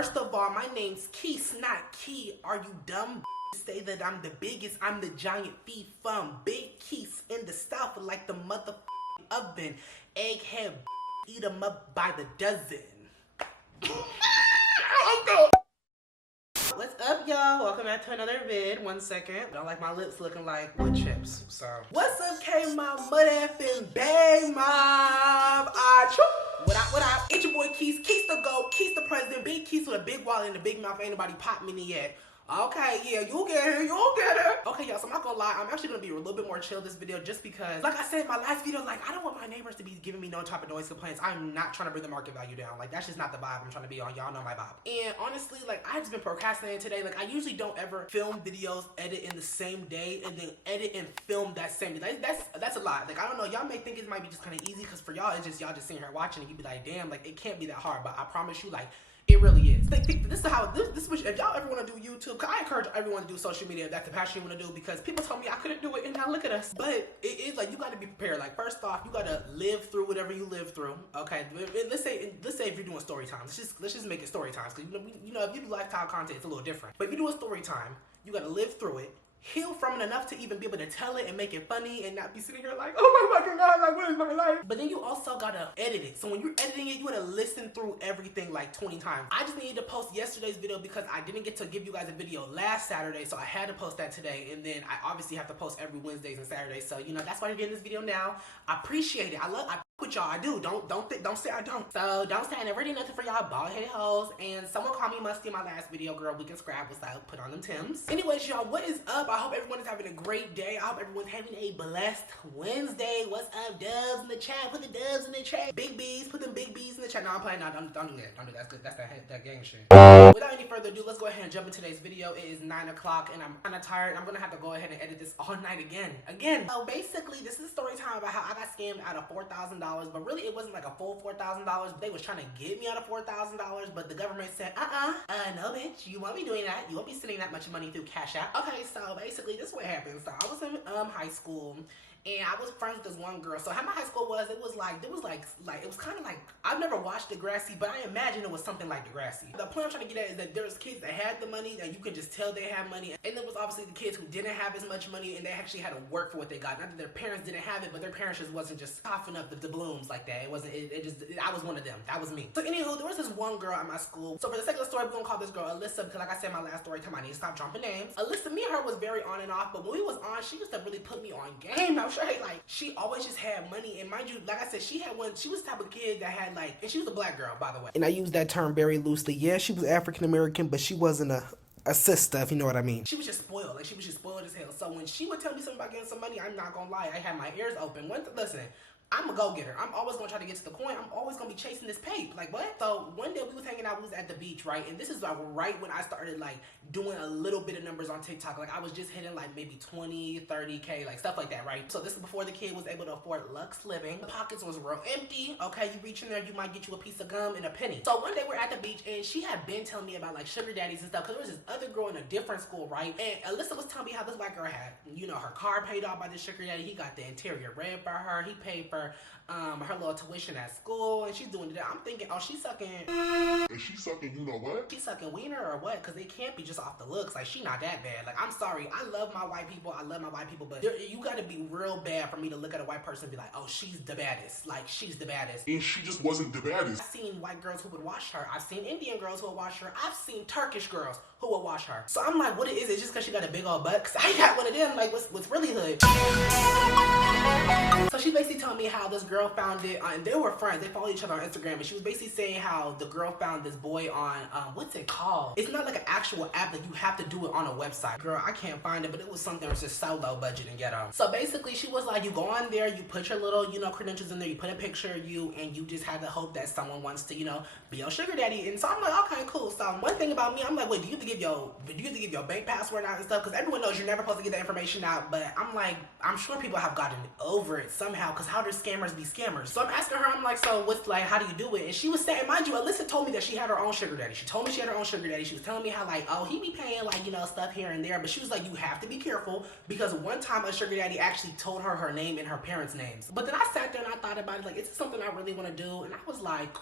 First of all, my name's Kees, not Key. Are you dumb? Say that I'm the biggest, I'm the giant thief from Big Kees in the South like the motherfucking oven. Egghead, eat 'em up by the dozen. What's up, y'all? Welcome back to another vid. 1 second. Don't like my lips looking like wood chips. So, what's up, K Mob, mud effing bang mob? What up? It's your boy Kees. Kees the GOAT. Kees the president. Big Kees with a big wallet and a big mouth. Ain't nobody pop me yet. Okay, yeah, you'll get it. Okay, y'all, so I'm not gonna lie, I'm actually gonna be a little bit more chill this video just because, like I said in my last video, like, I don't want my neighbors to be giving me no type of noise complaints. I'm not trying to bring the market value down. Like, that's just not the vibe I'm trying to be on. Y'all know my vibe. And honestly, like, I've just been procrastinating today. Like, I usually don't ever film videos, edit in the same day, and then edit and film that same day. Like, that's a lot. Like, I don't know, y'all may think it might be just kind of easy, because for y'all, it's just y'all just sitting here watching and you be like, damn, like, it can't be that hard, but I promise you, like, it really is. This is how this if y'all ever want to do YouTube, cause I encourage everyone to do social media if that's the passion you want to do, because people told me I couldn't do it and now look at us. But it is like, you got to be prepared. Like, first off, you got to live through whatever you live through. Okay, let's say if you're doing story time, let's just make it story times, because you know if you do lifestyle content, it's a little different. But if you do a story time, you got to live through it, heal from it enough to even be able to tell it and make it funny and not be sitting here like, oh my fucking god, like, what is my life? But then you also gotta edit it. So when you're editing it, you gotta listen through everything like 20 times. I just needed to post yesterday's video because I didn't get to give you guys a video last Saturday, so I had to post that today. And then I obviously have to post every Wednesdays and Saturdays, so you know that's why you're getting this video now. I appreciate it. I with y'all. I do. Don't say I don't. So don't say I never did nothing for y'all bald-headed hoes. And someone called me musty in my last video, girl. We can scrap what's up. Put on them Tims. Anyways, y'all, what is up? I hope everyone is having a great day. I hope everyone's having a blessed Wednesday. What's up, dubs in the chat? Put the dubs in the chat. Big B's. Put them big B's in the chat. No, I'm playing. No, don't do that. Don't do that. That's good. That's that gang shit. Without any further ado, let's go ahead and jump into today's video. It is 9 o'clock and I'm kind of tired. I'm gonna have to go ahead and edit this all night again. So basically, this is a story time about how I got scammed out of $4,000, but really it wasn't like a full $4,000. They was trying to get me out of $4,000, but the government said, no bitch, you won't be doing that. You won't be sending that much money through Cash App. Okay, so basically this is what happened. So I was in high school, and I was friends with this one girl. So how my high school was, it was kind of like, I've never watched Degrassi, but I imagine it was something like Degrassi. The point I'm trying to get at is that there's kids that had the money, that you could just tell they had money, and there was obviously the kids who didn't have as much money, and they actually had to work for what they got. Not that their parents didn't have it, but their parents just wasn't just coughing up the blooms like that. It wasn't, I was one of them. That was me. So anywho, there was this one girl at my school. So for the sake of the story, we're gonna call this girl Alyssa, because like I said in my last story time, I need to stop dropping names. Alyssa, me and her was very on and off, but when we was on, she used to really put me on game. I'm sure, like, she always just had money, and mind you, like I said, she was the type of kid that had like, and she was a black girl, by the way. And I use that term very loosely. Yeah, she was African American, but she wasn't a sister, if you know what I mean. She was just spoiled. Like, she was just spoiled as hell. So when she would tell me something about getting some money, I'm not gonna lie, I had my ears open. Listen, I'm a go-getter. I'm always gonna try to get to the coin. I'm always gonna be chasing this pape. Like, what? So one day we was hanging out, we was at the beach, right? And this is like right when I started like doing a little bit of numbers on TikTok. Like, I was just hitting like maybe 20, 30K, like stuff like that, right? So this is before the kid was able to afford Lux living. The pockets was real empty. Okay, you reach in there, you might get you a piece of gum and a penny. So one day we're at the beach, and she had been telling me about like sugar daddies and stuff, because there was this other girl in a different school, right? And Alyssa was telling me how this white girl had, you know, her car paid off by the sugar daddy. He got the interior red for her. He paid for her little tuition at school, and she's doing that. I'm thinking, oh, she's sucking. Is she sucking, you know what? She's sucking wiener or what? Because it can't be just off the looks. Like, she not that bad. Like, I'm sorry. I love my white people. But you got to be real bad for me to look at a white person and be like, oh, she's the baddest. Like, she's the baddest. And she just wasn't the baddest. I've seen white girls who would wash her. I've seen Indian girls who would wash her. I've seen Turkish girls who would wash her. So I'm like, what is it? Just because she got a big old butt? Because I got one of them. Like, what's really hood? So she basically told me how this girl found it, and they were friends. They follow each other on Instagram, and she was basically saying how the girl found this boy on, what's it called? It's not like an actual app that you have to do it on a website. Girl, I can't find it, but it was something that was just so low budget and ghetto. So basically, she was like, you go on there, you put your little, you know, credentials in there, you put a picture of you, and you just have to hope that someone wants to, you know, be your sugar daddy. And so I'm like, okay, cool. So one thing about me, I'm like, wait, do you have to give your bank password out and stuff? Because everyone knows you're never supposed to get that information out. But I'm like, I'm sure people have gotten over it somehow, because how do scammers be scammers? So I'm asking her, I'm like, so what's, like, how do you do it? And she was saying, mind you, Alyssa told me that she had her own sugar daddy. She told me she had her own sugar daddy. She was telling me how, like, oh, he be paying, like, you know, stuff here and there. But she was like, you have to be careful, because one time a sugar daddy actually told her her name and her parents' names. But then I sat there and I thought about it, like, is this something I really want to do? And I was like,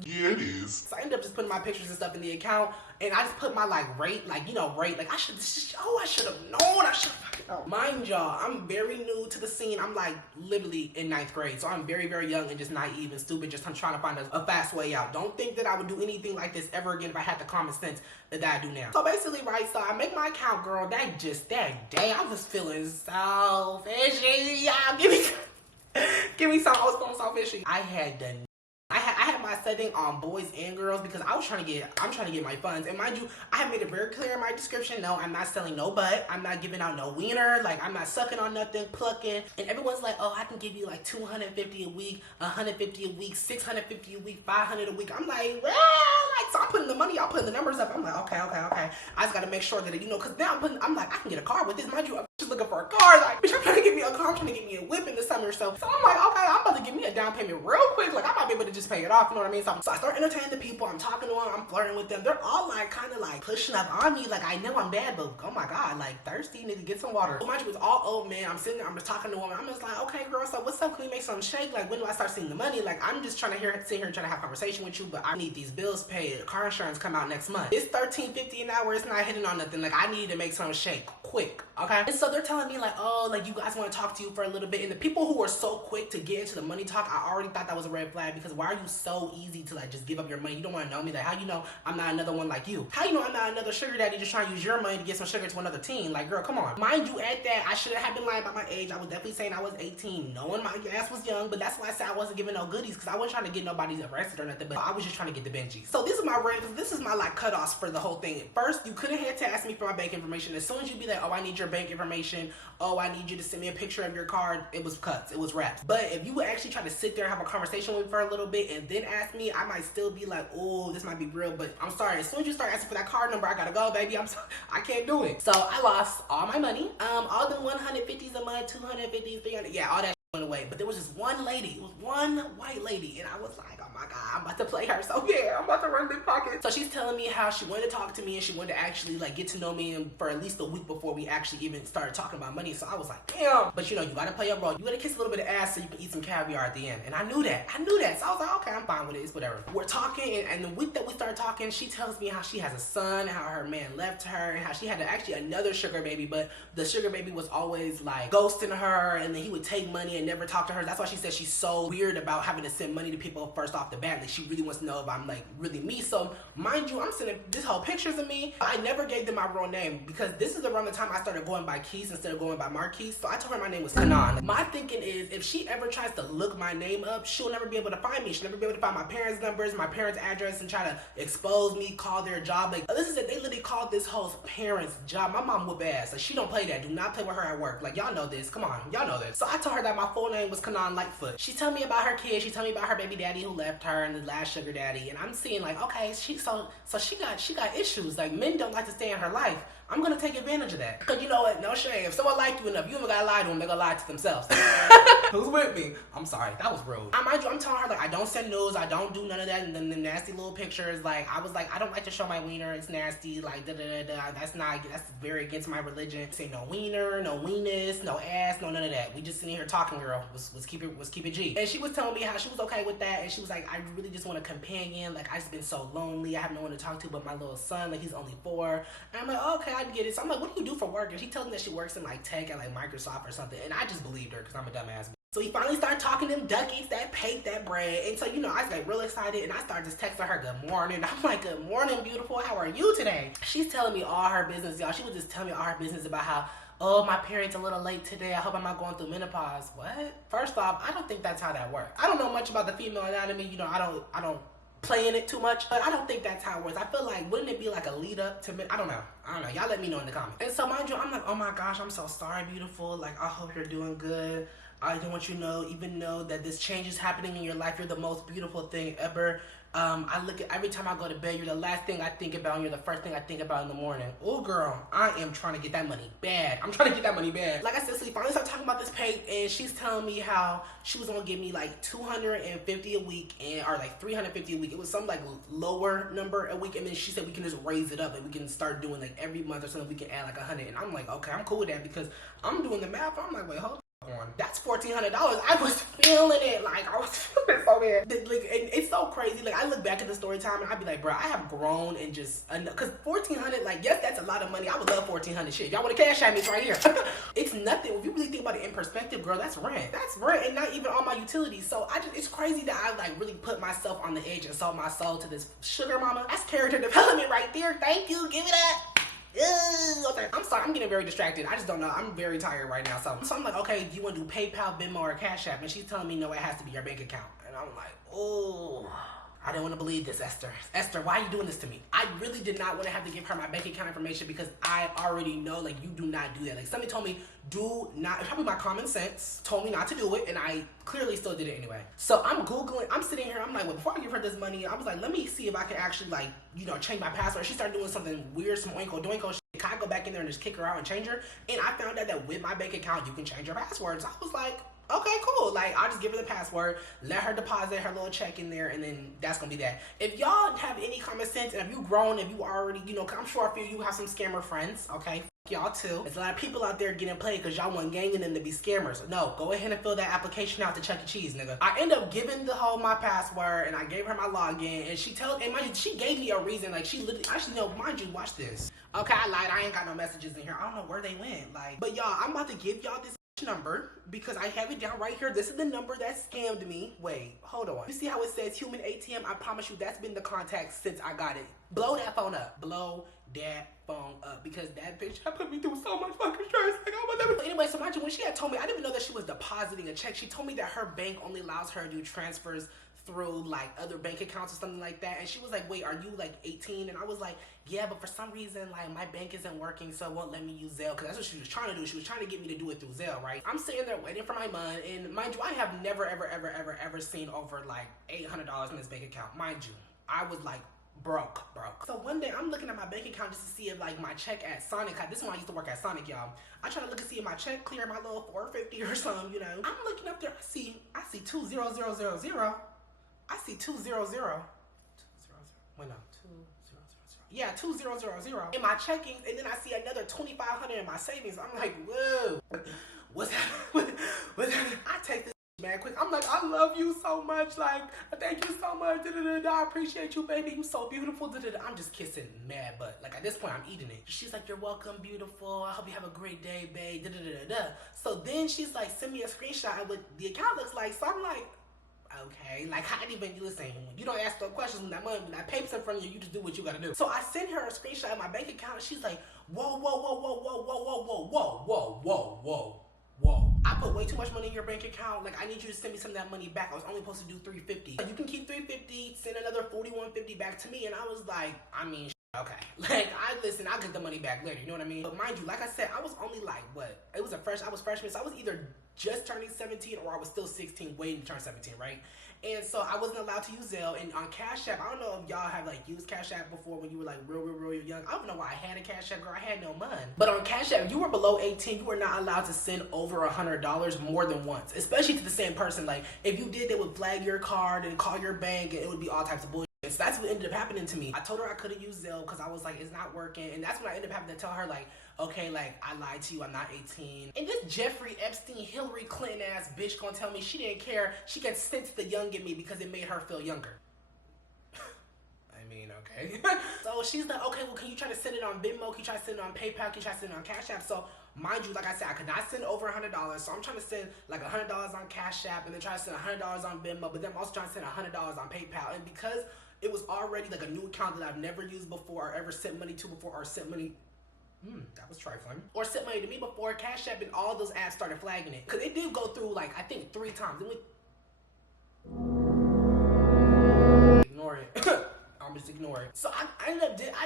Yeah, it is. So I ended up just putting my pictures and stuff in the account, and I just put my like rate, like, you know, rate. Like I should have known. I should have fucking known. Mind y'all, I'm very new to the scene. I'm like literally in 9th grade, so I'm very, very young and just naive and stupid. Just I'm trying to find a fast way out. Don't think that I would do anything like this ever again if I had the common sense that I do now. So basically, right, so I make my account, girl. That day, I was feeling so fishy. Y'all, give me some. I was feeling so fishy. I had my setting on boys and girls because I'm trying to get my funds. And mind you, I have made it very clear in my description, no, I'm not selling no butt. I'm not giving out no wiener. Like, I'm not sucking on nothing, plucking. And everyone's like, oh, I can give you like $250 a week, $150 a week, $650 a week, $500 a week. I'm like, well, like, so I'm putting the money, y'all putting the numbers up. I'm like, okay. I just gotta make sure that, you know, cause now I'm like, I can get a car with this. Mind you, I'm just looking for a car. Like, bitch, I'm trying to get me a car. I'm trying to get me a whip in the summer. So I'm like, okay, I'm about to give me a down payment real quick. Like, I might be able to just pay it off, you know what I mean? So I start entertaining the people. I'm talking to them. I'm flirting with them. They're all like, kind of like pushing up on me. Like, I know I'm bad, but oh my God, like thirsty, need to get some water. So mind you, it's all old man. I'm sitting there, I'm just talking to them. I'm just like, okay, girl, so what's up? Can we make some shake? Like, when do I start seeing the money? Like, I'm just trying to sit here and trying to have a conversation with you, but I need these bills paid. Car insurance come out next month. It's $13.50 an hour. It's not hitting on nothing. Like, I need to make some shake quick, okay? And so they're telling me like, oh, like you guys want to talk to you for a little bit. And the people who are so quick to get into the money talk, I already thought that was a red flag because why are you so easy to like just give up your money? You don't want to know me. Like, how you know I'm not another one like you? How you know I'm not another sugar daddy just trying to use your money to get some sugar to another teen? Like, girl, come on. Mind you, at that, I shouldn't have been lying about my age. I was definitely saying I was 18, knowing my ass was young, but that's why I said I wasn't giving no goodies because I wasn't trying to get nobody arrested or nothing, but I was just trying to get the Benjis. So this is my red, this is my like cutoffs for the whole thing. First, you couldn't have to ask me for my bank information. As soon as you be like, oh, I need your bank information, oh, I need you to send me a picture of your card, it was cuts, it was wraps. But if you would actually try to sit there and have a conversation with me for a little bit and then ask me, I might still be like, oh, this might be real, but I'm sorry. As soon as you start asking for that card number, I gotta go, baby. I can't do it. So I lost all my money. All the 150s a month, 250s, 300, yeah, all that went away. But there was just one lady, it was one white lady, and I was like, oh my God, I'm about to play her. So yeah, I'm about to run big pockets. So she's telling me how she wanted to talk to me and she wanted to actually like get to know me for at least a week before we actually even started talking about money. So I was like, damn. But you know, you gotta play your role. You gotta kiss a little bit of ass so you can eat some caviar at the end. And I knew that. So I was like, okay, I'm fine with it. It's whatever. We're talking, and the week that we started talking, she tells me how she has a son, how her man left her, and how she had actually another sugar baby, but the sugar baby was always like ghosting her, and then he would take money and never talk to her. That's why she said she's so weird about having to send money to people first off the bat. Like, she really wants to know if I'm like really me. So mind you, I'm sending this whole pictures of me. I never gave them my real name because this is around the time I started going by Kees instead of going by Marquise. So I told her my name was Kanan. My thinking is if she ever tries to look my name up, she'll never be able to find me. She'll never be able to find my parents' numbers, my parents' address, and try to expose me, call their job. Like, this is it. They literally called this host parents' job. My mom whoop ass. Like, she don't play that. Do not play with her at work. Like, y'all know this. Come on. Y'all know this. So I told her that my full name was Kanan Lightfoot. She told me about her kids. She told me about her baby daddy who left her and the last sugar daddy. And I'm seeing like, okay, she got issues. Like, men don't like to stay in her life. I'm gonna take advantage of that. Cause you know what? No shame. If someone like you enough, you even gotta lie to them. They're gonna lie to themselves. Who's with me? I'm sorry. That was rude. Mind you, I'm telling her like I don't send nudes. I don't do none of that. And then the nasty little pictures. Like, I was like, I don't like to show my wiener. It's nasty. Like, da da da da. That's very against my religion. Say no wiener, no weenus, no ass, no none of that. We just sitting here talking, girl. Was keep it G. And she was telling me how she was okay with that. And she was like, I really just want a companion. Like, I just been so lonely. I have no one to talk to but my little son. Like, he's only 4. And I'm like, okay, I get it. So I'm like, what do you do for work? And she tells me that she works in like tech at like Microsoft or something. And I just believed her because I'm a dumbass. So he finally started talking to them duckies that paid that bread. And so, you know, I was like real excited and I started just texting her good morning. I'm like, good morning, beautiful. How are you today? She's telling me all her business, y'all. She was just telling me all her business about how, oh, my period's a little late today. I hope I'm not going through menopause. What? First off, I don't think that's how that works. I don't know much about the female anatomy. You know, I don't play in it too much, but I don't think that's how it works. I feel like, wouldn't it be like a lead up to I don't know. Y'all let me know in the comments. And so mind you, I'm like, oh my gosh, I'm so sorry, beautiful. Like, I hope you're doing good. I don't want you to know, even know that this change is happening in your life. You're the most beautiful thing ever. I look at every time I go to bed, you're the last thing I think about and you're the first thing I think about in the morning. Oh girl, I am trying to get that money bad. I'm trying to get that money bad. Like I said, so we finally started talking about this pay and she's telling me how she was gonna give me like $250 a week or like $350 a week. It was some like lower number a week, and then she said we can just raise it up and we can start doing like every month or something we can add like 100. And I'm like, okay, I'm cool with that because I'm doing the math. I'm like, wait, hold on. on. That's $1,400. I was feeling it. Like, I was feeling it so bad. Like, and it's so crazy. Like, I look back at the story time and I'd be like, bro, I have grown and just, because $1,400, like, yes, that's a lot of money. I would love $1,400 shit. Y'all want to cash at me? It's right here. It's nothing. If you really think about it in perspective, girl, that's rent. That's rent and not even all my utilities. So it's crazy that I like really put myself on the edge and sold my soul to this sugar mama. That's character development right there. Thank you. Give it up. Okay. I'm sorry, I'm getting very distracted. I just don't know. I'm very tired right now. So I'm like, okay, do you want to do PayPal, Venmo, or Cash App? And she's telling me, no, it has to be your bank account. And I'm like, oh, I don't want to believe this, Esther. Esther, why are you doing this to me? I really did not want to have to give her my bank account information because I already know, like, you do not do that. Like, somebody told me, do not, probably my common sense told me not to do it, and I clearly still did it anyway. So I'm Googling, I'm sitting here, I'm like, well, before I give her this money, I was like, let me see if I can actually, like, you know, change my password. She started doing something weird, some oinko doinko shit. Can I go back in there and just kick her out and change her? And I found out that with my bank account, you can change your passwords. I was like, okay, cool. Like, I'll just give her the password, let her deposit her little check in there, and then that's gonna be that. If y'all have any common sense, and if you grown, if you already, you know, I'm sure I feel you have some scammer friends, okay? F y'all too. There's a lot of people out there getting played because y'all want gang in them to be scammers. No, go ahead and fill that application out to Chuck E. Cheese, nigga. I end up giving the hoe my password, and I gave her my login, and and mind you, she gave me a reason. Like, she literally, actually, no, mind you, watch this. Okay, I lied. I ain't got no messages in here. I don't know where they went. Like, but y'all, I'm about to give y'all this number because I have it down right here. This is the number that scammed me. Wait, hold on. You see how it says human ATM? I promise you that's been the contact since I got it. Blow that phone up. Blow that phone up because that bitch put me through so much fucking stress. Like, oh my God. Anyway, so mind you, when she had told me, I didn't even know that she was depositing a check. She told me that her bank only allows her to do transfers through like other bank accounts or something like that. And she was like, wait, are you like 18? And I was like, yeah, but for some reason, like, my bank isn't working, so it won't let me use Zelle, because that's what she was trying to do. She was trying to get me to do it through Zelle, right? I'm sitting there waiting for my money, and mind you, I have never, ever seen over like $800 in this bank account. Mind you, I was like broke. So one day I'm looking at my bank account just to see if like my check at Sonic, this is when I used to work at Sonic, y'all. I try to look and see if my check cleared my little $450 or something, you know. I'm looking up there, I see 20000. I see 200. Wait, no, 2000. Yeah, 2000 in my checkings, and then I see another 2,500 in my savings. I'm like, whoa, what's happening? I take this man quick. I'm like, I love you so much. Like, thank you so much. I appreciate you, baby. You so beautiful. I'm just kissing mad butt. Like, at this point, I'm eating it. She's like, you're welcome, beautiful. I hope you have a great day, babe. So then she's like, send me a screenshot of what the account looks like. So I'm like, okay, like, I didn't even listen. You don't ask no questions when that money, when that paper's in front of you, you just do what you gotta do. So I sent her a screenshot of my bank account, and she's like, whoa. I put way too much money in your bank account. Like, I need you to send me some of that money back. I was only supposed to do $350. You can keep $350, send another $41.50 back to me. And I was like, I mean, okay. Like, I'll get the money back later, you know what I mean? But mind you, like I said, I was only like, what? I was freshman, so I was either just turning 17 or I was still 16 waiting to turn 17, right? And so I wasn't allowed to use Zelle. And on Cash App, I don't know if y'all have like used Cash App before when you were like real young. I don't know why I had a Cash App, girl. I had no money. But on Cash App, you were below 18, you were not allowed to send over $100 more than once, especially to the same person. Like, if you did, they would flag your card and call your bank, and it would be all types of bullshit. So that's what ended up happening to me. I told her I couldn't use Zelle because I was like, it's not working. And that's when I ended up having to tell her, like, okay, like, I lied to you, I'm not 18. And this Jeffrey Epstein, Hillary Clinton ass bitch gonna tell me she didn't care. She gets sent to the young in me because it made her feel younger. I mean, okay. So she's like, okay, well, can you try to send it on Venmo? Can you try to send it on PayPal? Can you try to send it on Cash App? So mind you, like I said, I could not send over $100. So I'm trying to send like $100 on Cash App and then try to send $100 on Venmo. But then I'm also trying to send $100 on PayPal. And because it was already like a new account that I've never used before or ever sent money to before or sent money, that was trifling. Or sent money to me before, Cash App and all those apps started flagging it. Because it did go through, like, I think 3 times. Ignore it. I'm just ignore it. So I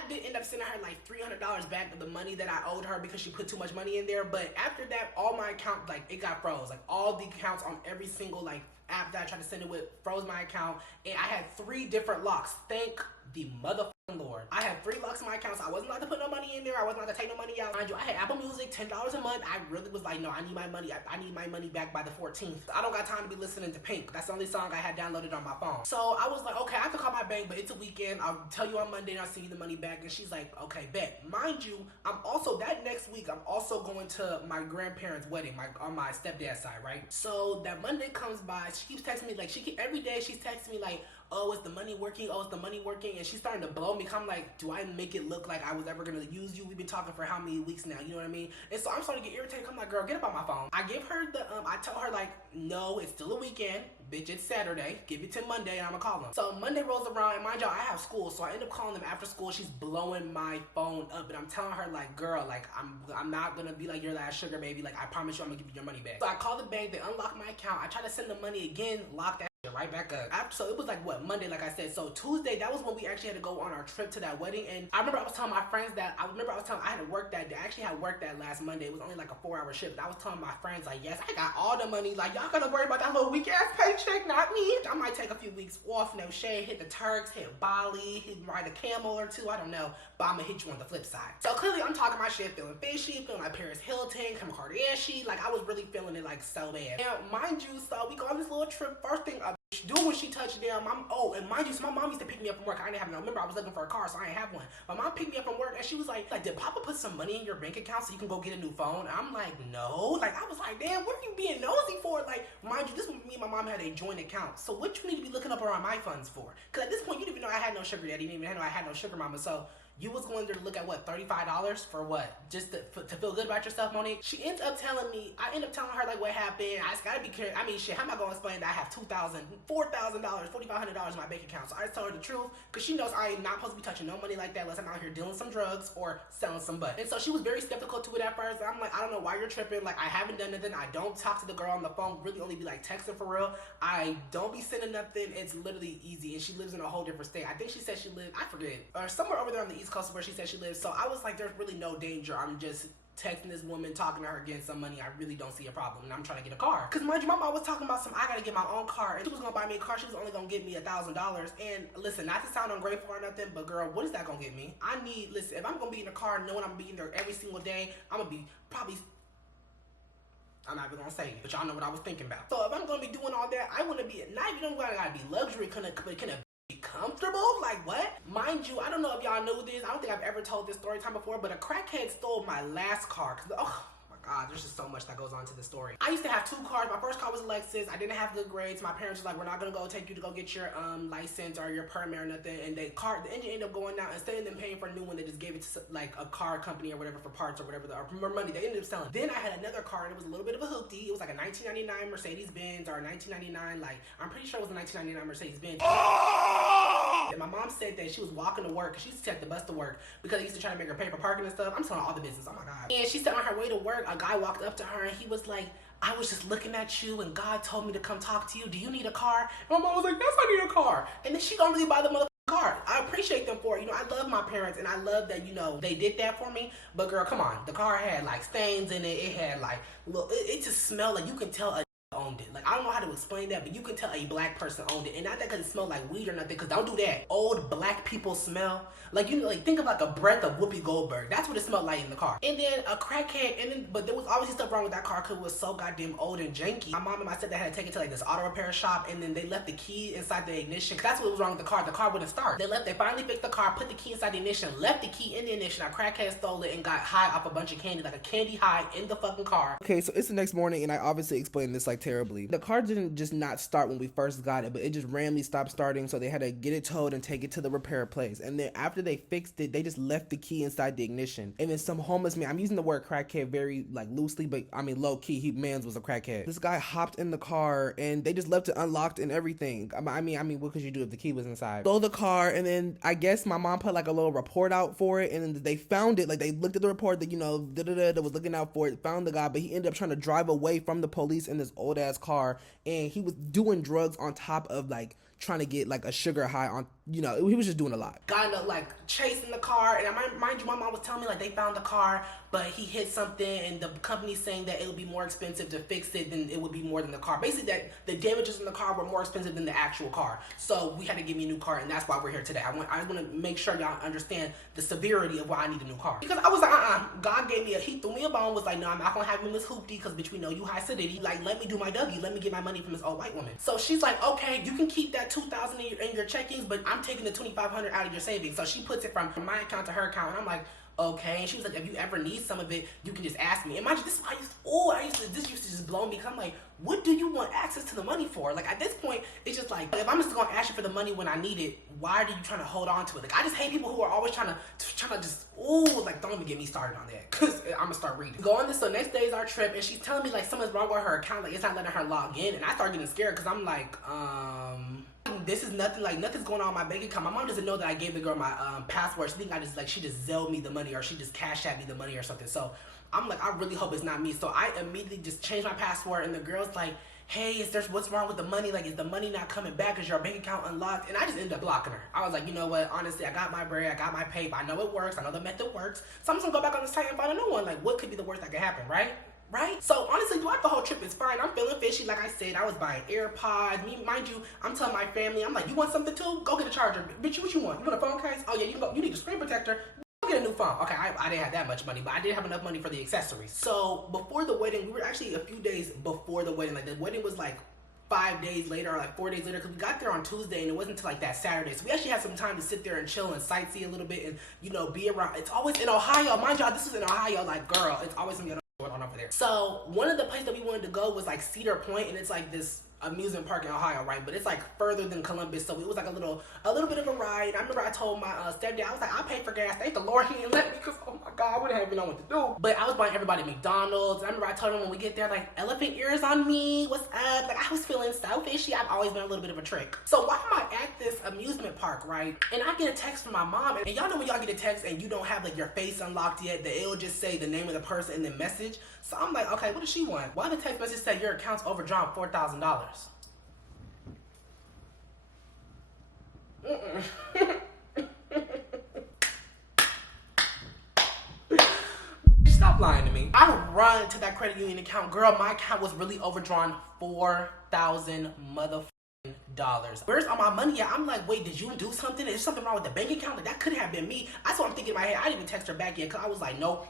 did end up sending her like $300 back of the money that I owed her because she put too much money in there. But after that, all my accounts, like, it got froze. Like, all the accounts on every single, like, app that I tried to send it with froze my account. And I had 3 different locks. Thank the motherfucking one Lord. I had 3 locks in my account, so I wasn't allowed to put no money in there. I wasn't allowed to take no money out. Mind you, I had Apple Music, $10 a month. I really was like, no, I need my money. I need my money back by the 14th. I don't got time to be listening to Pink. That's the only song I had downloaded on my phone. So I was like, okay, I have to call my bank, but it's a weekend. I'll tell you on Monday and I'll send you the money back. And she's like, okay, bet. Mind you, I'm also, that next week, I'm also going to my grandparents' wedding, on my stepdad's side, right? So that Monday comes by, she keeps texting me, like, every day she's texting me like, oh, is the money working? Oh, is the money working? And she's starting to blow me. I'm like, do I make it look like I was ever gonna use you? We've been talking for how many weeks now? You know what I mean? And so I'm starting to get irritated. I'm like, girl, get up on my phone. I give her the, I tell her like, no, it's still a weekend. Bitch, it's Saturday. Give it to Monday and I'm gonna call them. So Monday rolls around, and mind y'all, I have school, so I end up calling them after school. She's blowing my phone up, and I'm telling her like, girl, like, I'm not gonna be like your last sugar baby. Like, I promise you I'm gonna give you your money back. So I call the bank, they unlock my account. I try to send the money again, lock that right back up. So it was like, what, Monday, like I said. So Tuesday, that was when we actually had to go on our trip to that wedding. And I remember I was telling my friends that, I had to work that day. I actually had work that last Monday. It was only like a 4-hour shift. I was telling my friends like, yes, I got all the money. Like, y'all gotta worry about that little weak ass paycheck, not me. I might take a few weeks off, no shade, hit the Turks, hit Bali, ride a camel or two, I don't know. But I'm gonna hit you on the flip side. So clearly I'm talking my shit, feeling fishy, feeling like Paris Hilton, Kim Kardashian. Like, I was really feeling it like so bad. And mind you, so we go on this little trip. First thing doing when she touched down, and mind you, so my mom used to pick me up from work. I didn't have no, remember I was looking for a car, so I didn't have one. My mom picked me up from work, and she was like, did Papa put some money in your bank account so you can go get a new phone? And I'm like, no. Like, I was like, damn, what are you being nosy for? Like, mind you, this was me and my mom had a joint account. So what you need to be looking up around my funds for? Because at this point, you didn't even know I had no sugar daddy. You didn't even know I had no sugar mama. So you was going there to look at what, $35 for what? Just to feel good about yourself, Monique? She ends up telling me, I end up telling her like what happened. I just gotta be careful. I mean, shit, how am I gonna explain that I have $2,000, $4,000, $4,500 in my bank account? So I just told her the truth, because she knows I am not supposed to be touching no money like that unless I'm out here dealing some drugs or selling some butt. And so she was very skeptical to it at first. I'm like, I don't know why you're tripping. Like, I haven't done nothing. I don't talk to the girl on the phone, really only be like texting for real. I don't be sending nothing. It's literally easy. And she lives in a whole different state. I think she said she lived, I forget, or somewhere over there on the East Coast where she said she lives. So I was like, there's really no danger. I'm just texting this woman, talking to her, getting some money. I really don't see a problem, and I'm trying to get a car. Because mind you, my mom was talking about I gotta get my own car, and she was gonna buy me a car. She was only gonna give me $1,000. And listen, not to sound ungrateful or nothing, but girl, what is that gonna get me? Listen, if I'm gonna be in a car knowing I'm gonna be in there every single day, I'm gonna be probably, I'm not even gonna say it, but y'all know what I was thinking about. So if I'm gonna be doing all that, I wanna be, not even gotta be luxury, can it be comfortable? Like, what? Mind you, I don't know if y'all know this. I don't think I've ever told this story time before, but a crackhead stole my last car. Oh my God, there's just so much that goes on to the story. I used to have 2 cars. My first car was a Lexus. I didn't have good grades. My parents were like, we're not gonna go take you to go get your license or your permit or nothing. And the engine ended up going out. Instead of them paying for a new one, they just gave it to like a car company or whatever for parts or whatever, or for money. They ended up selling. Then I had another car, and it was a little bit of a hoopty. It was like a 1999 Mercedes Benz, or a 1999, like, I'm pretty sure it was a 1999 Mercedes Benz. And my mom said that she was walking to work, because she used to take the bus to work, because they used to try to make her pay for parking and stuff. I'm telling all the business, oh my God. And she said on her way to work, a guy walked up to her, and he was like, I was just looking at you, and God told me to come talk to you. Do you need a car? And my mom was like, yes, I need a car. And then she don't really buy the motherfucking car. I appreciate them for it. You know, I love my parents, and I love that, you know, they did that for me. But girl, come on. The car had like stains in it. It had like, look, it just smelled like, you can tell a owned it. Like, I don't know how to explain that, but you can tell a black person owned it. And not that because it smelled like weed or nothing, because don't do that. Old black people smell. Like, you know, like, think of like a breath of Whoopi Goldberg. That's what it smelled like in the car. And then a crackhead, but there was obviously stuff wrong with that car because it was so goddamn old and janky. My mom and my stepdad had to take it to like this auto repair shop, and then they left the key inside the ignition, because that's what was wrong with the car. The car wouldn't start. They finally fixed the car, put the key inside the ignition, left the key in the ignition. A crackhead stole it and got high off a bunch of candy, like a candy high in the fucking car. Okay, so it's the next morning, and I obviously explained this like terribly. The car didn't just not start when we first got it, but it just randomly stopped starting, so they had to get it towed and take it to the repair place. And then after they fixed it, they just left the key inside the ignition. And then some homeless man, I'm using the word crackhead very like loosely, but I mean low key, mans was a crackhead. This guy hopped in the car, and they just left it unlocked and everything. I mean, what could you do if the key was inside? Stole the car, and then I guess my mom put like a little report out for it, and then they found it. Like, they looked at the report that, you know, that was looking out for it, found the guy, but he ended up trying to drive away from the police in this old ass car, and he was doing drugs on top of like trying to get like a sugar high on, you know, he was just doing a lot. Got into like chasing the car, and mind you, my mom was telling me like they found the car, but he hit something, and the company's saying that it would be more expensive to fix it than it would be more than the car. Basically, that the damages in the car were more expensive than the actual car. So we had to give me a new car, and that's why we're here today. I want to make sure y'all understand the severity of why I need a new car. Because I was like, God gave me he threw me a bone, was like, no, I'm not gonna have him in this hoopty, because bitch, we know you high acidity. Like, let me do my Dougie. Let me get my money from this old white woman. So she's like, okay, you can keep that $2,000 in your checkings, but I'm taking the $2,500 out of your savings. So she puts it from my account to her account, and I'm like, okay. And she was like, if you ever need some of it, you can just ask me. And mind you, this is why this used to just blow me, because I'm like, what do you want access to the money for? Like, at this point, it's just like, if I'm just gonna ask you for the money when I need it, why are you trying to hold on to it? Like, I just hate people who are always trying to just, like, don't even get me started on that, because I'm gonna start reading. Go on this, so next day is our trip, and she's telling me like something's wrong with her account, like it's not letting her log in, and I start getting scared, because I'm like, this is nothing, like nothing's going on in my bank account. My mom doesn't know that I gave the girl my password. She think she just Zelled me the money, or she just Cash App me the money or something. So I'm like, I really hope it's not me. So I immediately just changed my password, and the girl's like, hey, what's wrong with the money? Like, is the money not coming back? Is your bank account unlocked? And I just ended up blocking her. I was like, you know what? Honestly, I got my bread, I got my pay. I know it works. I know the method works. So I'm just gonna go back on this site and find a new one. Like, what could be the worst that could happen, right? Right? So honestly, throughout the whole trip, it's fine. I'm feeling fishy. Like I said, I was buying AirPods. Mind you, I'm telling my family, I'm like, you want something too? Go get a charger. Bitch, what you want? You want a phone case? Oh yeah, you need a screen protector. Go get a new phone. Okay, I didn't have that much money, but I did have enough money for the accessories. So before the wedding, we were actually a few days before the wedding. Like, the wedding was like 5 days later, or like 4 days later, because we got there on Tuesday, and it wasn't until like that Saturday. So we actually had some time to sit there and chill and sightsee a little bit, and, you know, be around. It's always in Ohio. Mind y'all, this was in Ohio. Like, girl, it's always going on over there. So one of the places that we wanted to go was like Cedar Point, and it's like this amusement park in Ohio, right? But it's like further than Columbus, so it was like a little bit of a ride. I remember I told my stepdad, I was like, I'll pay for gas. Thank the Lord he didn't let me, because oh my God, I wouldn't have even known what to do. But I was buying everybody McDonald's. I remember I told him when we get there, like, elephant ears on me, what's up? Like, I was feeling so fishy. I've always been a little bit of a trick. So while I'm at this amusement park, right, and I get a text from my mom, and y'all know when y'all get a text and you don't have like your face unlocked yet, that it'll just say the name of the person and the message. So I'm like, okay, what does she want? Why the text message say your account's overdrawn $4,000? Stop lying to me. I run to that credit union account. Girl, my account was really overdrawn $4,000 $4,000. Where's all my money at? I'm like, wait, did you do something? Is there something wrong with the bank account? Like, that could have been me. That's what I'm thinking in my head. I didn't even text her back yet, because I was like, nope,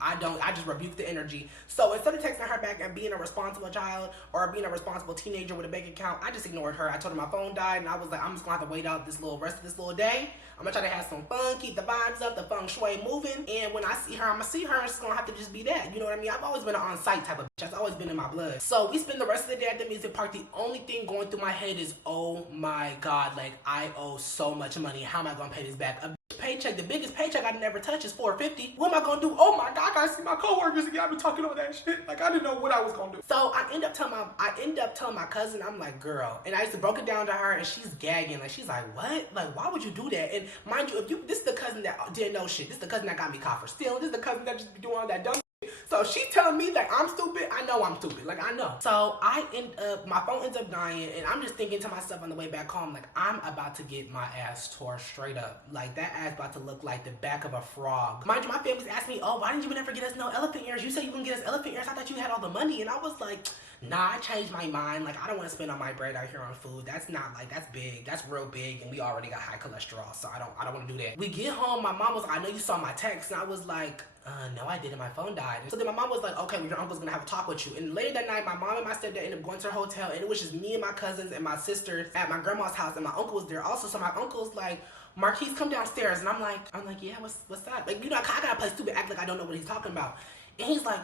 I don't. I just rebuked the energy. So instead of texting her back and being a responsible child or being a responsible teenager with a bank account, I just ignored her. I told her my phone died, and I was like, I'm just gonna have to wait out this little rest of this little day. I'm gonna try to have some fun, keep the vibes up, the feng shui moving, and when I see her, I'm gonna see her, and it's gonna have to just be that. You know what I mean? I've always been an on-site type of bitch. That's always been in my blood. So we spend the rest of the day at the music park. The only thing going through my head is, oh my God, like, I owe so much money. How am I gonna pay this back? A paycheck, the biggest paycheck I never touch is $450. What am I gonna do? Oh my God, I gotta see my coworkers again. I've been talking all that shit. Like, I didn't know what I was gonna do. So I end up telling my cousin, I'm like, girl, and I just broke it down to her, and she's gagging. Like, she's like, what? Like, why would you do that? And mind you, this is the cousin that didn't know shit. This is the cousin that got me caught for stealing. This is the cousin that just be doing all that dumb shit. So she's telling me that I'm stupid. I know I'm stupid. Like, I know. So my phone ends up dying, and I'm just thinking to myself on the way back home, like, I'm about to get my ass tore straight up. Like, that ass about to look like the back of a frog. Mind you, my family's asking me, oh, why didn't you never get us no elephant ears? You said you wouldn't get us elephant ears. I thought you had all the money. And I was like, nah, I changed my mind. Like, I don't want to spend all my bread out here on food. That's not, like, that's big. That's real big, and we already got high cholesterol, so I don't want to do that. We get home, my mom was like, I know you saw my text, and I was like, no, I didn't. My phone died. So then my mom was like, okay, well, your uncle's gonna have a talk with you. And later that night, my mom and my stepdad ended up going to her hotel, and it was just me and my cousins and my sisters at my grandma's house, and my uncle was there also. So my uncle's like, Marquise, come downstairs. And I'm like, yeah, what's that? Like, you know, I gotta play stupid, act like I don't know what he's talking about. And he's like,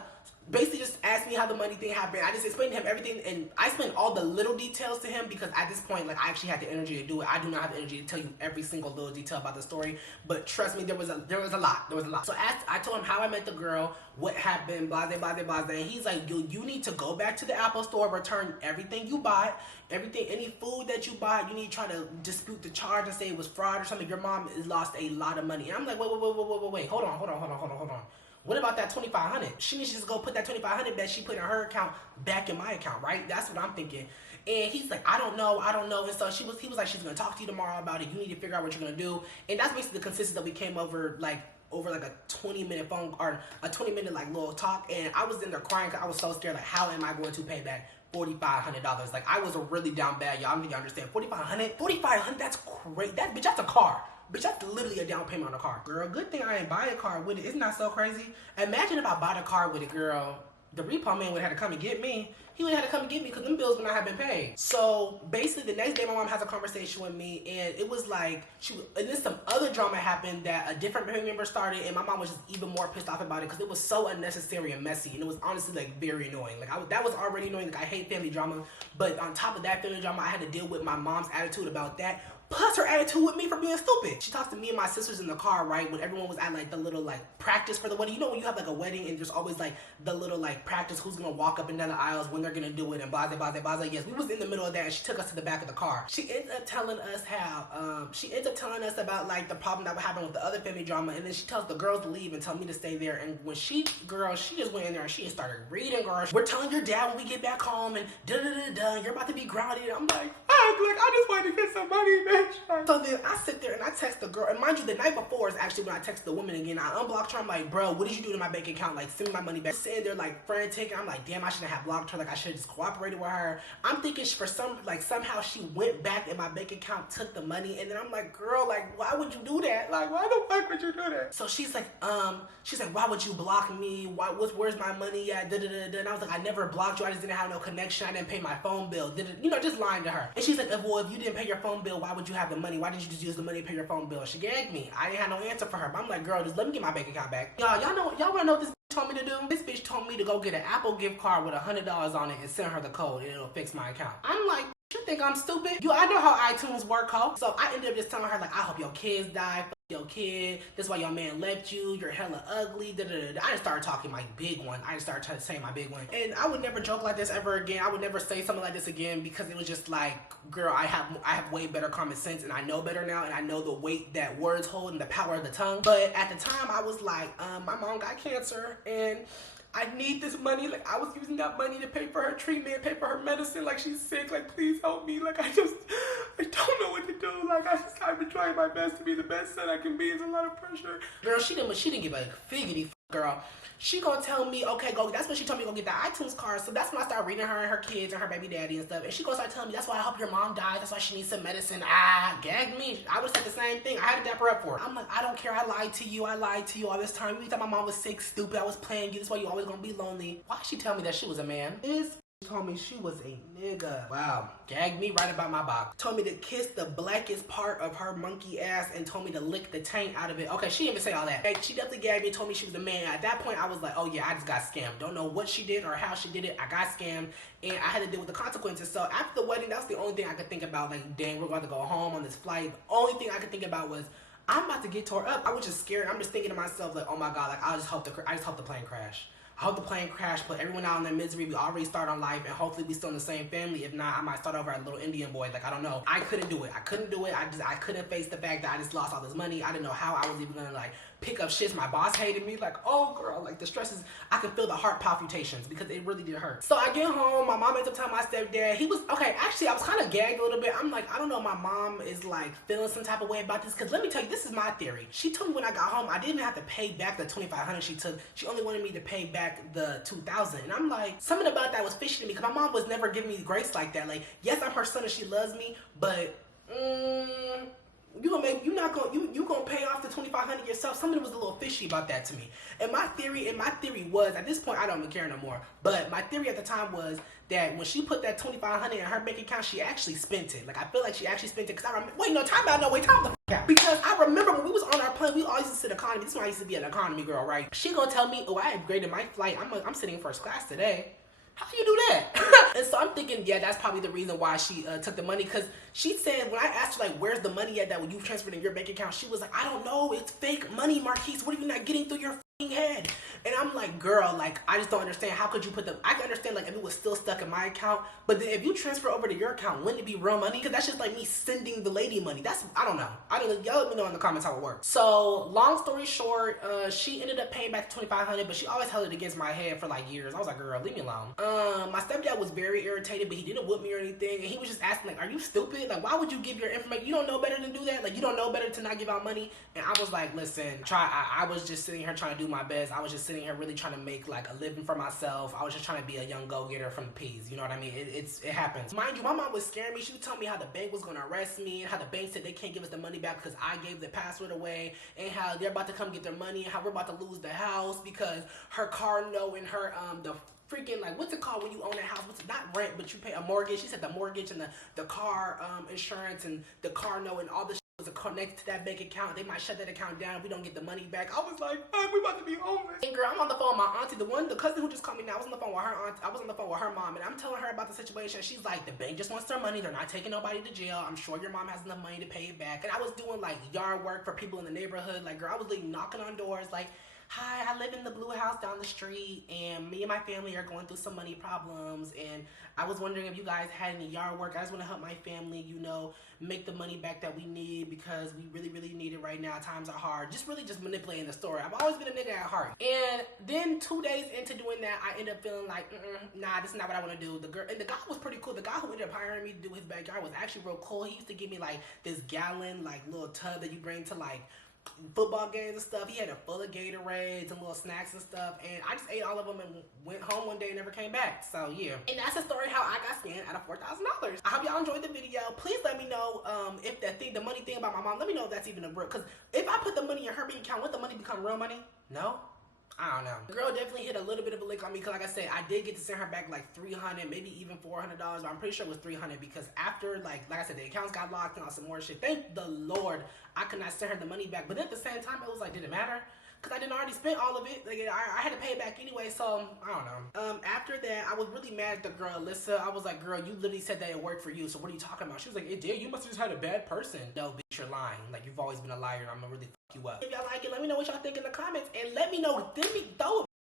basically just asked me how the money thing happened. I just explained to him everything, and I explained all the little details to him, because at this point, like, I actually had the energy to do it. I do not have the energy to tell you every single little detail about the story, but trust me, there was a lot. So I told him how I met the girl, what happened, blah, blah, blah, blah, and he's like, you need to go back to the Apple store, return everything you bought, any food that you bought. You need to try to dispute the charge and say it was fraud or something. Your mom has lost a lot of money. And I'm like, wait, hold on. What about that $2,500? She needs to just go put that $2,500 that she put in her account back in my account, right? That's what I'm thinking. And he's like, I don't know. And so he was like, she's gonna talk to you tomorrow about it. You need to figure out what you're gonna do. And that's basically the consensus that we came over like a 20-minute phone or a 20-minute like little talk. And I was in there crying because I was so scared. Like, how am I going to pay back $4,500? Like, I was really down bad, y'all. I need you to understand. $4,500. That's crazy. That's a car. Bitch, that's literally a down payment on a car. Girl, good thing I ain't buy a car with it. Isn't that so crazy? Imagine if I bought a car with it, girl. The repo man would have had to come and get me. He would have had to come and get me because them bills would not have been paid. So basically, the next day, my mom has a conversation with me, and it was like, and then some other drama happened that a different family member started, and my mom was just even more pissed off about it because it was so unnecessary and messy, and it was honestly like very annoying. Like that was already annoying. Like I hate family drama, but on top of that family drama, I had to deal with my mom's attitude about that. Plus her attitude with me for being stupid. She talks to me and my sisters in the car, right? When everyone was at like the little like practice for the wedding. You know when you have like a wedding and there's always like the little like practice who's gonna walk up and down the aisles, when they're gonna do it, and blah, blah, blah, blah, blah. Yes, we was in the middle of that and she took us to the back of the car. She ended up telling us about like the problem that would happen with the other family drama, and then she tells the girls to leave and tell me to stay there. And when she just went in there and she started reading, girl. We're telling your dad when we get back home and you're about to be grounded. I'm like, I just wanted to get some money, bitch. So then I sit there and I text the girl, and mind you, the night before is actually when I text the woman again. I unblocked her. I'm like, bro, what did you do to my bank account? Like, send me my money back. Sitting there like frantic. I'm like, damn, I shouldn't have blocked her. Like, I should have just cooperated with her. I'm thinking somehow she went back in my bank account, took the money, and then I'm like, girl, like, why would you do that? Like, why the fuck would you do that? So she's like, why would you block me? Where's my money at? And I was like, I never blocked you. I just didn't have no connection. I didn't pay my phone bill. Just lying to her. And she's like, well, if you didn't pay your phone bill, why would you have the money? Why didn't you just use the money to pay your phone bill? She gagged me. I didn't have no answer for her. But I'm like, girl, just let me get my bank account back. Y'all wanna know what this bitch told me to do? This bitch told me to go get an Apple gift card with $100 on it and send her the code and it'll fix my account. I'm like, you think I'm stupid? I know how iTunes work, ho. So I ended up just telling her, like, I hope your kids die. Fuck your kid. That's why your man left you. You're hella ugly. I just started talking my big one. I just started saying my big one. And I would never joke like this ever again. I would never say something like this again because it was just like, girl, I have way better common sense and I know better now and I know the weight that words hold and the power of the tongue. But at the time I was like, my mom got cancer and I need this money. Like, I was using that money to pay for her treatment, pay for her medicine. Like, she's sick. Like, please help me. Like, I don't know what to do. Like, I've been trying my best to be the best son I can be. It's a lot of pressure. Girl, she didn't give a figgity girl. She gonna tell me, okay, go. That's when she told me to go get the iTunes card. So that's when I started reading her and her kids and her baby daddy and stuff. And she gonna start telling me, that's why I hope your mom dies. That's why she needs some medicine. Gagged me. I would have said the same thing. I had to dap her up for it. I'm like, I don't care. I lied to you all this time. You thought my mom was sick, stupid. I was playing you. That's why you always gonna be lonely. Why she tell me that she was a man? She told me she was a nigga. Wow. Gagged me right about my box. Told me to kiss the blackest part of her monkey ass and told me to lick the taint out of it. Okay, she didn't even say all that. She definitely gagged me and told me she was a man. At that point, I was like, oh yeah, I just got scammed. Don't know what she did or how she did it. I got scammed and I had to deal with the consequences. So after the wedding, that's the only thing I could think about. Like, dang, we're going to go home on this flight. The only thing I could think about was, I'm about to get tore up. I was just scared. I'm just thinking to myself, like, oh my God, like, I just hope the plane crash. I hope the plane crash, put everyone out in their misery. We already start on life, and hopefully we still in the same family. If not, I might start over as a little Indian boy. Like, I don't know. I couldn't do it. I couldn't face the fact that I just lost all this money. I didn't know how I was even gonna, like, pick up shit. My boss hated me. Like, oh, girl, like, the stresses. I can feel the heart palpitations because it really did hurt. So I get home. My mom ends up telling my stepdad. He was, okay, actually, I was kind of gagged a little bit. I'm like, I don't know. My mom is, like, feeling some type of way about this because let me tell you, this is my theory. She told me when I got home, I didn't have to pay back the $2,500 she took. She only wanted me to pay back the $2,000. And I'm like, something about that was fishy to me because my mom was never giving me grace like that. Like, yes, I'm her son and she loves me, but you gonna pay off the $2,500 yourself. Something was a little fishy about that to me. And my theory was, at this point I don't even care no more, but my theory at the time was that when she put that $2,500 in her bank account, she actually spent it. Like, I feel like she actually spent it because I remember, time out. Because I remember when we was on our plane, we always used to sit economy. This is when I used to be an economy girl, right? She gonna tell me, oh, I upgraded my flight. I'm sitting first class today. How do you do that? And so I'm thinking, yeah, that's probably the reason why she took the money. Because she said, when I asked her, like, where's the money at that when you transferred in your bank account, she was like, I don't know. It's fake money, Marquise. What are you not getting through your fucking head. And I'm like, girl, like, I just don't understand. How could you put I can understand, like, if it was still stuck in my account, but then if you transfer over to your account, wouldn't it be real money? Because that's just like me sending the lady money. I don't know. Y'all let me know in the comments how it works. So, long story short, she ended up paying back $2,500, but she always held it against my head for like years. I was like, girl, leave me alone. My stepdad was very irritated, but he didn't whoop me or anything, and he was just asking, like, are you stupid? Like, why would you give your information? You don't know better than do that? Like, you don't know better to not give out money? And I was like, listen, I was just sitting here trying to do my best. I was just sitting here really trying to make like a living for myself. I was just trying to be a young go-getter from the P's. You know what I mean? It happens. Mind you, my mom was scaring me. She was telling me how the bank was going to arrest me and how the bank said they can't give us the money back because I gave the password away, and how they're about to come get their money, and how we're about to lose the house because her car note and her the freaking, like, what's it called when you own a house? What's it, not rent, but you pay a mortgage. She said the mortgage and the car insurance and the car note and all the shit was connected to that bank account. They might shut that account down if we don't get the money back. I was like, fuck, we about to be homeless. And girl, I'm on the phone with my auntie, the cousin who just called me now. I was on the phone with her aunt. I was on the phone with her mom, and I'm telling her about the situation. She's like, the bank just wants their money. They're not taking nobody to jail. I'm sure your mom has enough money to pay it back. And I was doing like yard work for people in the neighborhood. Like, girl, I was like knocking on doors like, hi, I live in the blue house down the street, and me and my family are going through some money problems, and I was wondering if you guys had any yard work. I just want to help my family, you know, make the money back that we need because we really, really need it right now. Times are hard. Just really just manipulating the story. I've always been a nigga at heart. And then 2 days into doing that, I ended up feeling like, nah, this is not what I want to do. The girl, and the guy was pretty cool. The guy who ended up hiring me to do his backyard was actually real cool. He used to give me like this gallon, like little tub that you bring to like football games and stuff. He had it full of Gatorades and little snacks and stuff, and I just ate all of them and went home one day and never came back. So yeah, and that's the story how I got scammed out of $4,000. I hope y'all enjoyed the video. Please let me know if the money thing about my mom, let me know if that's even a real, because if I put the money in her bank account, would the money become real money? No? I don't know. The girl definitely hit a little bit of a lick on me because, like I said, I did get to send her back like $300, maybe even $400, but I'm pretty sure it was $300 because after, like I said, the accounts got locked and all some more shit. Thank the Lord I could not send her the money back. But at the same time, it was like, did it matter? Because I didn't already spend all of it. Like, I had to pay it back anyway, so I don't know. After that, I was really mad at the girl, Alyssa. I was like, girl, you literally said that it worked for you, so what are you talking about? She was like, it did? You must have just had a bad person. No, bitch, you're lying. Like, you've always been a liar, and I'm gonna really fuck you up. If y'all like it, let me know what y'all think in the comments, and let me know, throw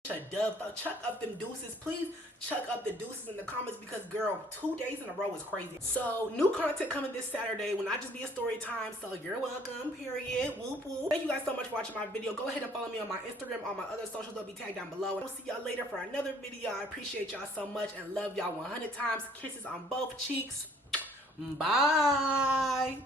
a dub, chuck up them deuces. Please chuck up the deuces in the comments because, girl, 2 days in a row is crazy. So, new content coming this Saturday when I just be a story time, so you're welcome, period. Whoop whoop. Thank you guys so much for watching my video. Go ahead and follow me on my Instagram. All my other socials will be tagged down below. I'll see y'all later for another video. I appreciate y'all so much and love y'all 100 times. Kisses on both cheeks. Bye.